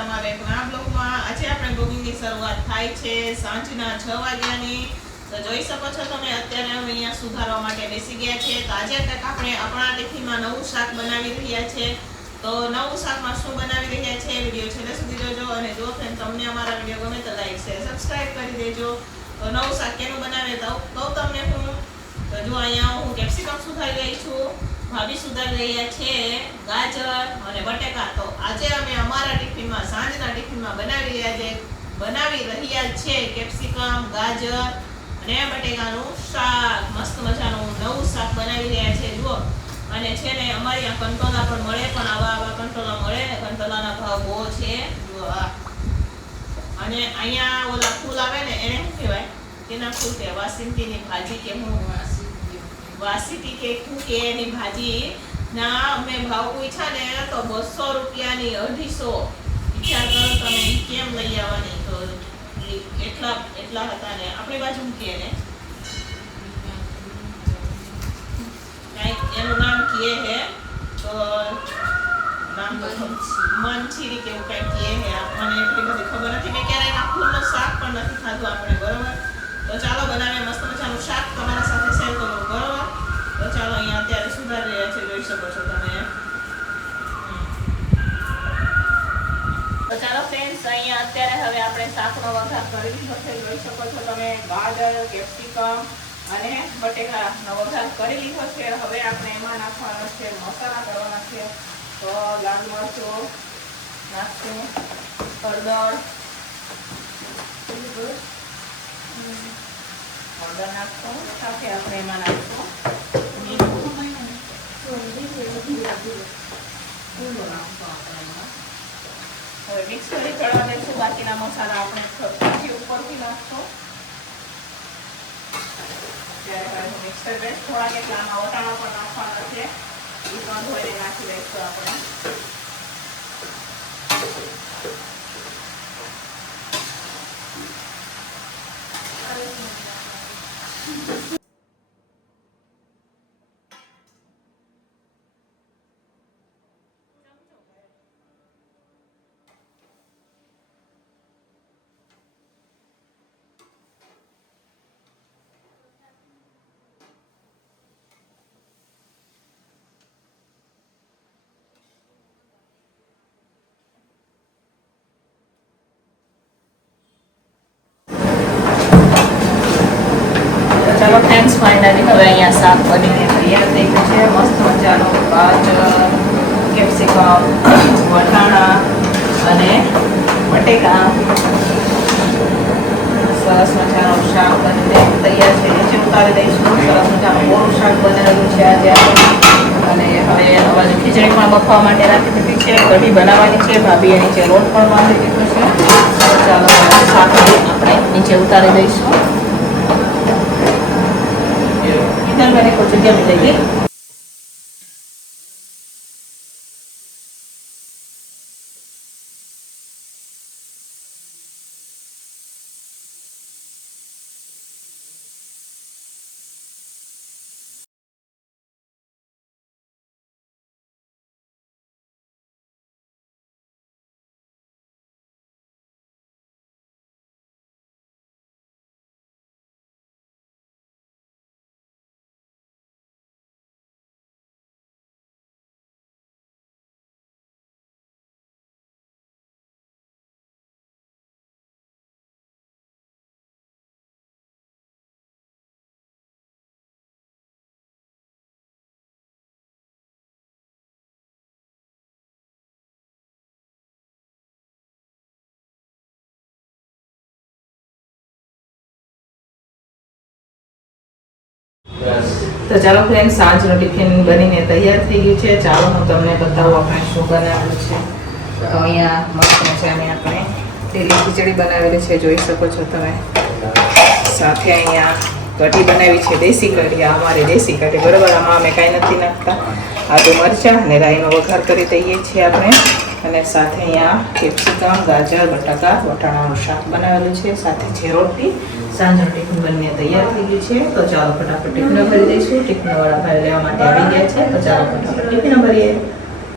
તમારા એક નવા બ્લોગમાં. આજે આપણે બ્લોગિંગની શરૂઆત થાય છે સાંજના 6 વાગ્યાની. તો જોઈ શકો છો તમે અત્યારે અમે અહીંયા સુધારવા માટે બેસી ગયા છે. તો આજે કંઈક આપણે આપણા ટિફિનમાં નવું શાક બનાવી રહ્યા છે. તો નવું શાકમાં શું બનાવી રહ્યા છે વિડીયો છેલ્લે સુધી જોજો. અને જો ફ્રેન્ડ તમને અમારા વિડીયો ગમે તો લાઈક શેર સબસ્ક્રાઈબ કરી દેજો. તો નવું શાક કેનું બનાવે તો તમને હું તો જો અહીંયા હું કેપ્સિકમ સુધારી રહી છું, ભાભી સુધારી રહ્યા છે ગાજર અને બટેકા. તો આજે અમે અમારા ટિફિનમાં સાંજના ટિફિનમાં બનાવી રહ્યા છે કેપ્સિકમ, ગાજર અને બટેકાનું શાક. મસ્ત મજાનું નવું શાક બનાવી રહ્યા છે જુઓ. અને છે ને અમારી આ કંટોલા પણ મળે, પણ આવા કંટોલા મળે ને કંટોલાના ભાવ બહુ છે જુઓ. અને અહીંયા ઓલા ફૂલ આવે ને એને શું કહેવાય, તેના ફૂલ કે વાસંતીની ભાજી કે હું વાસીટી કે શું કે એની ભાજી ના અમે ભાવ પૂછ્યા ને તો 200 રૂપિયાની 250. વિચાર કરો તમે કેમ લઈ આવવાની. તો એટલા હતા ને આપણી બાજુ મૂકીએ ને કાંઈક એનું નામ કહે હે, તો નામ તો મનચીરી કે એવું કાંઈક કહે હે. આપણને એટલી બધી ખબર નથી. મેં ક્યારેય આ ફૂલનું શાક પણ નથી ખાધું આપણે, બરોબર. તો ચાલો બનાવીએ મસ્ત મજાનું શાક, તમારા સાથે શેર કરું, બરોબર. તો ચાલો અહીંયા અત્યારે સુધારી રહ્યા છે, જોઈ શકો છો તમે. તો ચાલો ફ્રેન્ડ્સ, અહીંયા અત્યારે હવે આપણે શાકનો વઘાર કરી લીધો છે, જોઈ શકો છો તમે. ગાજર, કેપ્સિકમ અને બટેકાનો વઘાર કરી લીધો છે. હવે આપણે એમાં નાખવાનો છે મસાલા કરવાના છે. તો લાલ મરચું નાખશું, હળદર નાખશું, સાથે આપણે એમાં નાખશું હવે મિક્સ કરી ચડવા દઈશું. બાકીના મસાલા આપણે પછી ઉપરથી નાખશું. ત્યારે મિક્સ કરી દઈશું. થોડા કેટલામાં વટાણા પણ નાખવાના છે, એ પણ ધોઈને નાખી દઈશું આપણે. ચાલો ફ્રેન્ડ્સ, ફાઇનલી હવે અહીંયા શાક બનીને તૈયાર થઈ ગયું છે. મસ્ત મજાનું ગાજર, કેપ્સિકમ, વટાણા અને બટેકા. સરસ મજાનું શાક બનીને તૈયાર છે. નીચે ઉતારી દઈશું. સરસ મજાનું બોરું શાક બનાવેલું છે આજે આપણે. અને હવે બાજુ ખીચડી પણ બફવા માટે રાખી દીધી છે, કઢી બનાવવાની છે. ભાભીએ નીચે લોટ પણ બાંધી દીધો છે. ચાલો શાક આપણે નીચે ઉતારી દઈશું. मैंने कुछ जगह मिलेगी. તો ચાલો ફ્રેન્ડ, સાંજનું ટિફિન બનીને તૈયાર થઈ ગયું છે. ચાલો હું તમને બતાવું આપણે શું બનાવેલું છે. તો અહીંયા મસ્ત મજાની આપણે લીલી ખીચડી બનાવેલી છે, જોઈ શકો છો તમે. સાથે અહીંયા કઢી બનાવી છે, દેશી કઢી. આ અમારી દેશી કઢી, બરાબર. આમાં અમે કાંઈ નથી નાખતા. આદુ મરચાં અને રાઈનો વઘાર કરી દઈએ છીએ આપણે. અને સાથે અહીંયા કેપ્સિકમ, ગાજર, બટાકા, વટાણાનું શાક બનાવેલું છે. સાથે છે રોટલી. સાંજનું ટિફિન બનીને તૈયાર થઈ ગયું છે. તો ચાલો ફટાફટ ટિફિન ભરી દઈશું. ટિફિનવાળા ભાઈ લેવા માટે આવી ગયા છે. તો ચાલો ફટાફટ ટિફિન ભરીએ.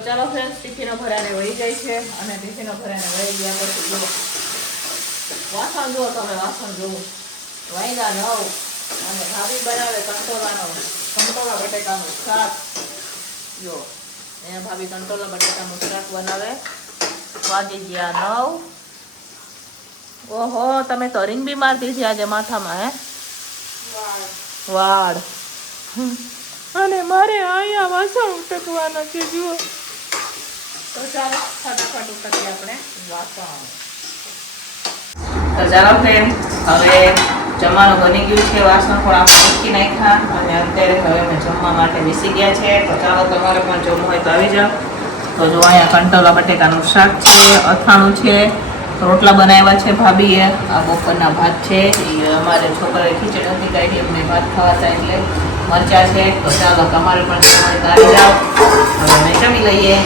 ચાલો ફ્રેન્ડ્સ, ટિફિનો ભરાને વહી જાય છે અને ટિફિનો ભરાને વહી ગયા પછી જુઓ વાસણ જુઓ તમે, વાસણ જોવું વાયદા નવ અને ભાભી બનાવે કંટોળા બટેકાનું શાક. જો અહીંયા ભાભી કંટોળા બટેકાનું શાક બનાવે. વાગી ગયા 9. ઓહો, તમે તો રીંગ બી મારતી છે આજે માથામાં. હે વાળ અને મારે અહીંયા વાસણ ઉટકવાના છે જુઓ. તો ચાલો ફટાફટ ઉટકીએ આપણે વાસણ. તો ચાલો ફ્રેન્ડ, હવે જમવાનું બની ગયું છે. વાસણ પણ આપણે મૂકી નાખ્યા અને અત્યારે હવે અમે જમવા માટે બેસી ગયા છે. તો ચાલો તમારે પણ જમવું હોય તો આવી જાઓ. તો જો અહીંયા કંટોળા બટેકાનું શાક છે, અથાણું છે, રોટલા બનાવ્યા છે ભાભીએ. આ બપોરના ભાત છે. એ અમારે છોકરાએ ખીચડી નથી કાઢી, અમને ભાત ખાવાતા એટલે મરચા છે. તો ચાલો તમારે પણ જમવું હોય તો આવી જાઓ. હવે અમે જમી લઈએ.